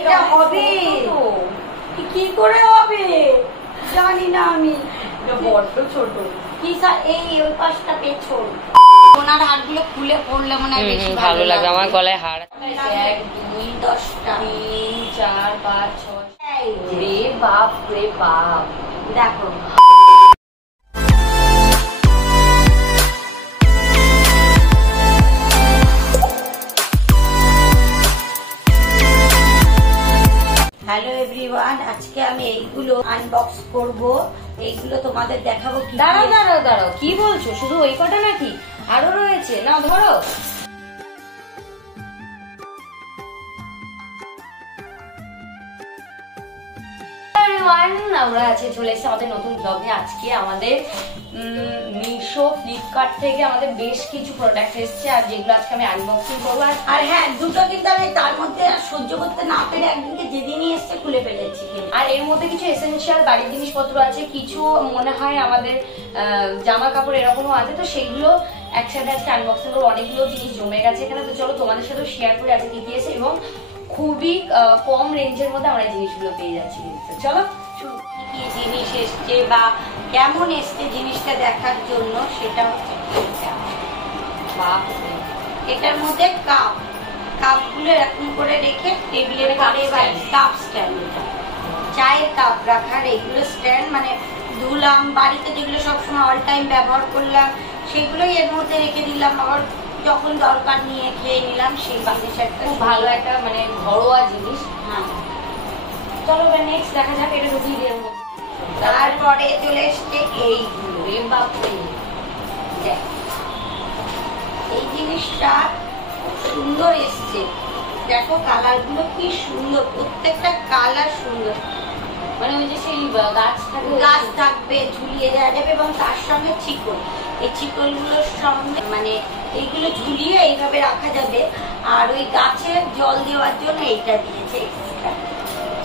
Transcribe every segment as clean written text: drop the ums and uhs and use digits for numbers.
এটা হবে কি করে হবে জানি না আমি, বড্ড ছোট। কি এই ওই পাশটা পেছন ওনার হাড়গুলো খুলে পড়লে মনে হয় বেশি ভালো লাগে। আমার গলায় হাড় 1 2 10টা 3 4 5 6 রে বাপ রে বাপ। দেখো হ্যালো এভরিওয়ান, আজকে আমি এইগুলো আনবক্স করব, এইগুলো তোমাদের দেখাবো। কি দাঁড়াও দাঁড়াও দাঁড়াও, কি বলছো? শুধু ওই কটা নাকি? আরো রয়েছে, না ধরো। আমরা আজকে চলে এসেছি আমাদের নতুন ব্লগে। আজকে আমাদের মিশো ফ্লিপকার্ট থেকে আমাদের বেশ কিছু প্রোডাক্ট এসেছে, আর যেগুলো আজকে আমি আনবক্সিং করবো। আর হ্যাঁ, দুটো কিন্তু আমি তার মধ্যে সহ্য করতে না পেরে একদিনকে যেদিনই এসছে খুলে ফেলেছি। আর এর মধ্যে কিছু এসেনশিয়াল বাড়ির জিনিসপত্র আছে, কিছু মনে হয় আমাদের জামা কাপড় এরকমও আছে, তো সেগুলো একসাথে আজকে আনবক্সিং করবো। অনেকগুলো জিনিস জমে গেছে এখানে, তো চলো তোমাদের সাথে শেয়ার করে আজকে কি এসে, এবং খুবই কম রেঞ্জের মধ্যে আমরা জিনিসগুলো পেয়ে যাচ্ছি। চলো কি জিনিস এসছে বা কেমন এসছে জিনিসটা দেখার জন্য, সেটা হচ্ছে এটার মধ্যে কাপগুলো এরকম করে রেখে টেবিলের পরে কাপ স্ট্যান্ড, চায়ের কাপ রাখার এগুলো স্ট্যান্ড, মানে ধুলাম বাড়িতে যেগুলো সবসময় অল টাইম ব্যবহার করলাম সেগুলোই এর মধ্যে রেখে দিলাম, আবার যখন দরকার নিয়ে খেয়ে নিলাম। সেই জিনিস একটা খুব ভালো একটা মানে ঘরোয়া জিনিস। হ্যাঁ, চলো নেক্সট দেখা যাক এটা ঢুকিয়ে দেবো। তারপরে চলে এসছে এইগুলো। এই জিনিসটা খুব সুন্দর এসছে, দেখো কালার গুলো কি সুন্দর, প্রত্যেকটা কালার সুন্দর। মানে ওই যে সেই গাছ থাকবে ঝুলিয়ে দেওয়া যাবে, এবং তার সঙ্গে চিকন, এই চিকন গুলোর সঙ্গে মানে এইগুলো ঝুলিয়ে এইভাবে রাখা যাবে। আর ওই গাছে জল দেওয়ার জন্য এইটা দিয়েছে।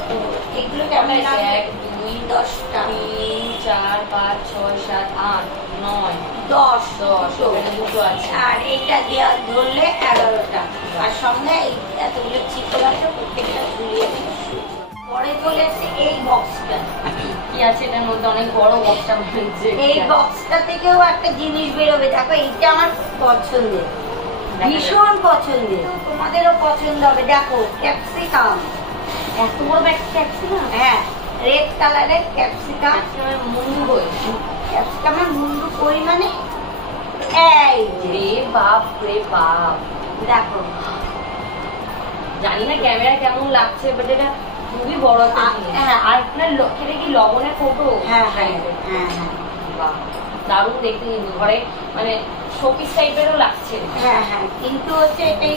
তো এইগুলো কেমন লাগে? 1 2 10টা 3 4 5 6 7 8 9 10 দুটো আছে। আর এইটা দেওয়া ধরলে 11টা, আর সঙ্গে এতগুলো চিকন আছে, প্রত্যেকটা ঝুলিয়ে দিই। পরে চলে এসছে এই বক্সটা। কি আছে এটার মধ্যে? অনেক বড় বক্সটা হয়েছে। এই বক্সটা থেকেও একটা জিনিস বেরোবে, দেখো এইটা আমার পছন্দের, ভীষণ পছন্দের, তোমাদেরও পছন্দ হবে। দেখো ক্যাপসিকাম, এত বড় একটা ক্যাপসিকাম। হ্যাঁ, রেড কালারের ক্যাপসিকাম। মুন্ডু, ক্যাপসিকামের মুন্ডু পরিমাণে। এই রে বাপ রে বাপ, দেখো, জানি না ক্যামেরা কেমন লাগছে, বাট এটা খুবই বড় একটা জিনিস। হ্যাঁ, আর আপনার এটা কি লবণের ফটো? হ্যাঁ হ্যাঁ হ্যাঁ হ্যাঁ, বাহ দারুণ দেখতে, কিন্তু ঘরে মানে শোপিস টাইপেরও লাগছে। হ্যাঁ হ্যাঁ, কিন্তু হচ্ছে এটাই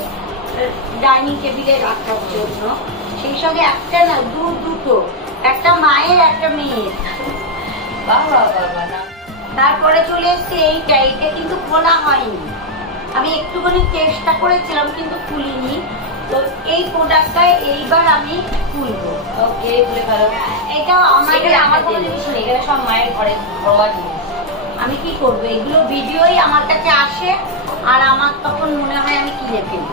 ডাইনিং টেবিলে রাখার জন্য। সেই সঙ্গে একটা না দুটো, একটা মায়ের একটা মেয়ের। বাহ বাহ বাহ। তারপরে চলে এসছে এইটা কিন্তু খোলা হয়নি, আমি একটুখানি চেষ্টা করেছিলাম কিন্তু খুলিনি। তো এই প্রোডাক্টটা এইবার আমি খুলবো। ওকে, খুলে ভালো। এটাও আমার কোনো জিনিস নেই, এখানে সব মায়ের ঘরে ঘরোয়া জিনিস। আমি কি করবো, এগুলো ভিডিওই আমার কাছে আসে, আর আমার তখন মনে হয় আমি কিনে ফেলি,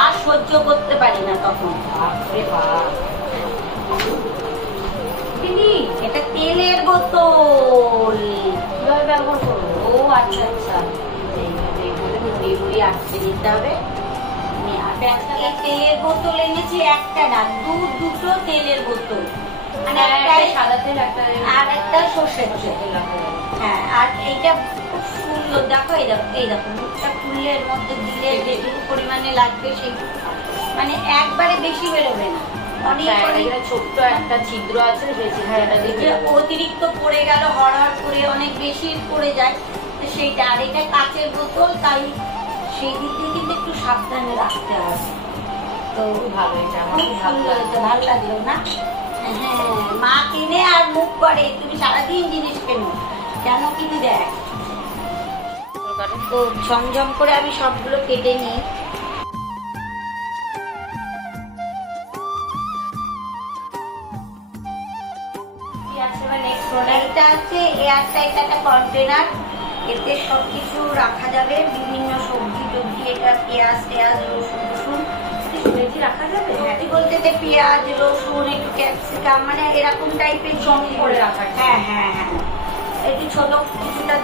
আর সহ্য করতে পারি না তখন। এটা তেলের বোতল, কিভাবে ব্যবহার করবো? ও আচ্ছা আচ্ছা, আটকে দিতে হবে। তেলের বোতল এনেছি, একটা না দুটো তেলের বোতল, মানে সাদা তেল একটা আর একটা সর্ষের তেল। হ্যাঁ, আর এইটা খুব সুন্দর, দেখো এই দেখো মুখটা খুললে এর মধ্যে দিলে যেটুকু পরিমাণে লাগবে সেই, মানে একবারে বেশি বেরোবে না, অনেক ছোট্ট একটা ছিদ্র আছে, সেই ছিদ্রটা দিয়ে অতিরিক্ত পড়ে গেল, হড়হড় করে অনেক বেশি পড়ে যায়, তো সেইটা। আর এটা কাচের বোতল, তাই সেই দিক দিয়ে কিন্তু একটু সাবধানে রাখতে হবে। তো ভালো, এটা আমার ভালো লাগলো না? হ্যাঁ, মা কিনে আর মুখ করে, তুমি সারাদিন জিনিস কেন কিনে দেখ। তো ঝমঝম করে আমি সবগুলো কেটে নিই। এটা আছে এয়ারটাইট একটা কন্টেনার, এতে সবকিছু রাখা যাবে, বিভিন্ন সবজি টবজি, এটা পেঁয়াজ রসুন, ভেজি রাখা যাবে? হ্যাঁ, বলতে পেঁয়াজ, রসুন, একটু ক্যাপসিকাম, মানে এরকম টাইপের সব করে রাখা যায়। হ্যাঁ হ্যাঁ হ্যাঁ, একটু ছোট কিছুটা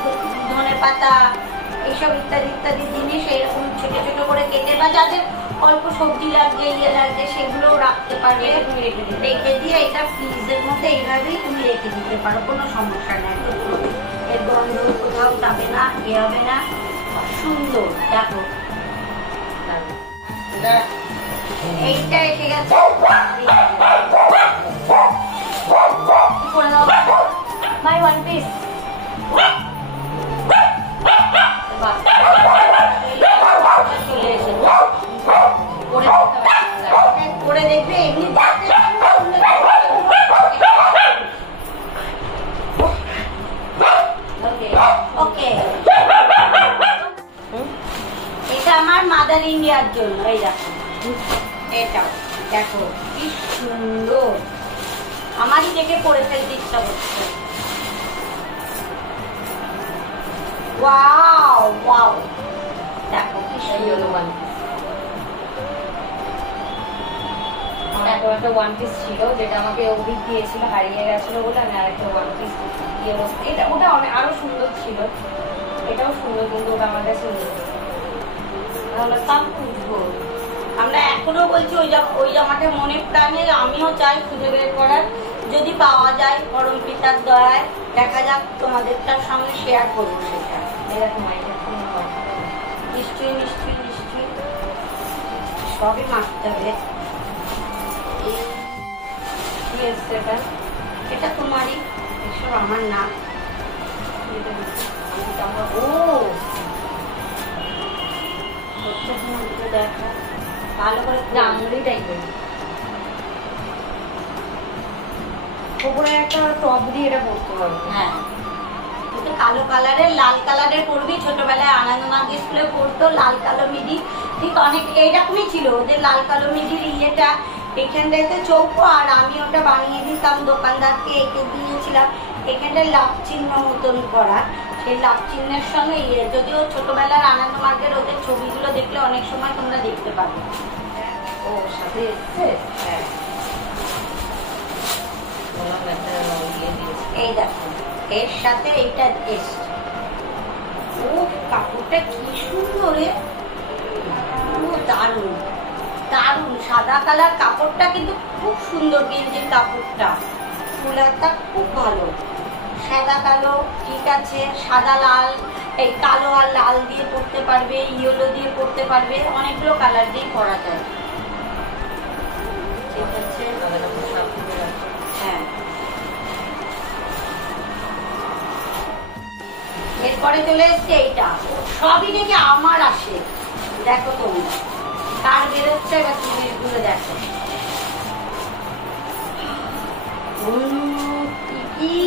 ধনে পাতা, এইসব ইত্যাদি ইত্যাদি জিনিস এরকম ছোট ছোট করে কেটে, বা যাদের অল্প সবজি লাগছে ইয়ে লাগছে সেগুলোও রাখতে পারবে। রেখে দিয়ে এটা ফ্রিজের মধ্যে এইভাবেই তুমি রেখে দিতে পারো, কোনো সমস্যা নেই। এর গন্ধ কোথাও যাবে না, এ হবে না, সুন্দর। দেখো এইটা এসে গেছে, করে দাও মাই ওয়ান পিস। চলে এসেছে, করে দেখবে এমনি ওকে। এটা আমার মাদার ইন্ডিয়ার জন্য, এই দেখো এটাও দেখো কি সুন্দর, আমারই দেখে করে ফেলতে ইচ্ছা করছে। ওয়াও ওয়াও, দেখো কি সুন্দর। একটা ওয়ান পিস ছিল যেটা আমাকে অভিক দিয়েছিল, হারিয়ে গেছিল বলে আমি আরেকটা ওয়ান পিস দিয়ে বসতে। এটা ওটা অনেক আরো সুন্দর ছিল, এটাও সুন্দর, কিন্তু ওটা আমার কাছে নেই। তাহলে সব খুঁজবো আমরা, এখনো বলছি ওই জামাটা মনে প্রাণে আমিও চাই খুঁজে বের করার, যদি পাওয়া যায় পরম পিতার দয়ায়, দেখা যাক তোমাদের তার সঙ্গে শেয়ার করবো সেটা। এরকম নিশ্চয়ই নিশ্চয়ই নিশ্চয়ই সবই মাখতে হবে। এটা তোমারই, এসব আমার না। ও দেখা ভালো করে জামুরি টাইপের উপরে একটা টপ দিয়ে এটা পড়তে হবে। হ্যাঁ, কালো কালারের, লাল কালারের পরবি। ছোটবেলায় আনন্দমার্গ স্কুলে পড়তো লাল কালো মিডি, ঠিক অনেক এইরকমই ছিল ওদের লাল কালো মিডির ইয়েটা, এখানটাতে চৌকো, আর আমি ওটা বানিয়ে দিতাম, দোকানদারকে এঁকে দিয়েছিলাম এখানটায় লাভ চিহ্ন মতন করা। সেই লাভ চিহ্নের সঙ্গে ইয়ে, যদিও ছোটবেলার আনন্দমার্গের ওদের ছবিগুলো দেখলে অনেক সময় তোমরা দেখতে পাবে। ও সাথে এসছে, হ্যাঁ এই দেখো এর সাথে এইটা এসছে। ও কাপড়টা কি সুন্দর, দারুণ দারুণ। সাদা কালার কাপড়টা কিন্তু খুব সুন্দর, গেঞ্জির কাপড়টা ফুলারটা খুব ভালো। সাদা কালো ঠিক আছে, সাদা লাল, এই কালো আর লাল দিয়ে পরতে পারবে, ইয়েলো দিয়ে পরতে পারবে, অনেকগুলো কালার দিয়ে পরা যায়। ঠিক আছে, হ্যাঁ। এরপরে চলে এসছে এইটা, সবই দেখে আমার আসে। দেখো তোমরা কার বেরোচ্ছে, এবার তুমি এগুলো দেখো।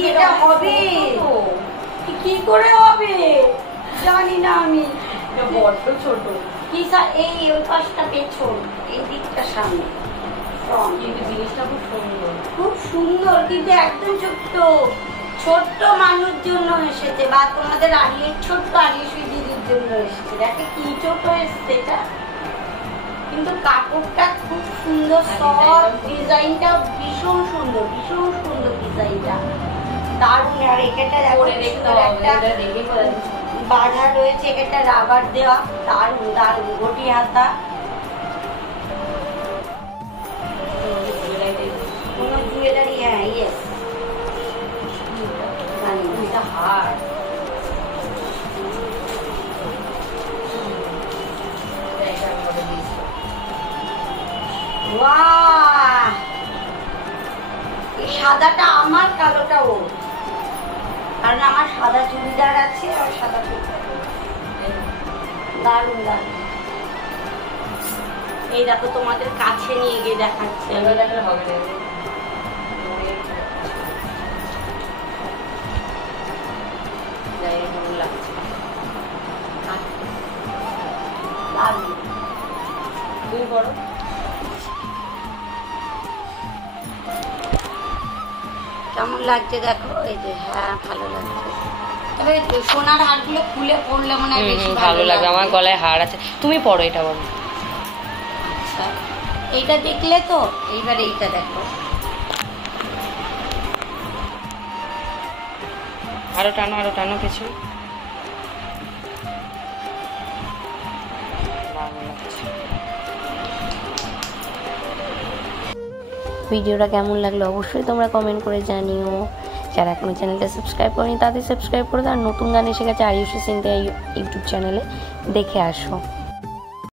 এটা হবে কি করে হবে জানি না আমি, বড্ড ছোট। কি এই ওই পাশটা পেছন, এই দিকটা সামনে, কিন্তু জিনিসটা খুব সুন্দর, খুব সুন্দর, কিন্তু একদম ছোট্ট ছোট্ট মানুষের জন্য এসেছে, বা তোমাদের ছোট্ট আলিয়াসুই দিদির জন্য এসেছে। দেখে কি ছোট এসছে এটা, কিন্তু কাপড়টা খুব সুন্দর, সফট, ডিজাইনটা ভীষণ সুন্দর, ভীষণ সুন্দর ডিজাইনটা, দারুণ। আর এখানটা একটা বাঁধা রয়েছে, একটা রাবার দেওয়া, দারুণ দারুণ। গটি হাতা, কোনো জুয়েলারি, হ্যাঁ ইয়েস, হার এই সাদাটা আমার, কালোটা ও, কারণ আমার সাদা চুড়িদার আছে আর সাদা চুড়িদার। দারুণ দারুণ। এই দেখো তোমাদের কাছে নিয়ে গিয়ে দেখাচ্ছে, হবে না, তুমি বড় কেমন লাগছে দেখো। এই যে হ্যাঁ ভালো লাগছে, তবে সোনার হারগুলো খুলে পড়লে মনে হয় বেশি ভালো লাগে। আমার গলায় হার আছে, তুমি পড়ো এটা বলো। আচ্ছা এইটা দেখলে তো, এইবার এইটা দেখো। আরো টানো কিছু। ভিডিওটা কেমন লাগলো অবশ্যই তোমরা কমেন্ট করে জানিও। যারা এখনো চ্যানেলটা সাবস্ক্রাইব করেনি তাদের সাবস্ক্রাইব করে দাও। আর নতুন গান এসে গেছে আরিউষি সিনথিয়া ইউটিউব চ্যানেলে, দেখে আসো।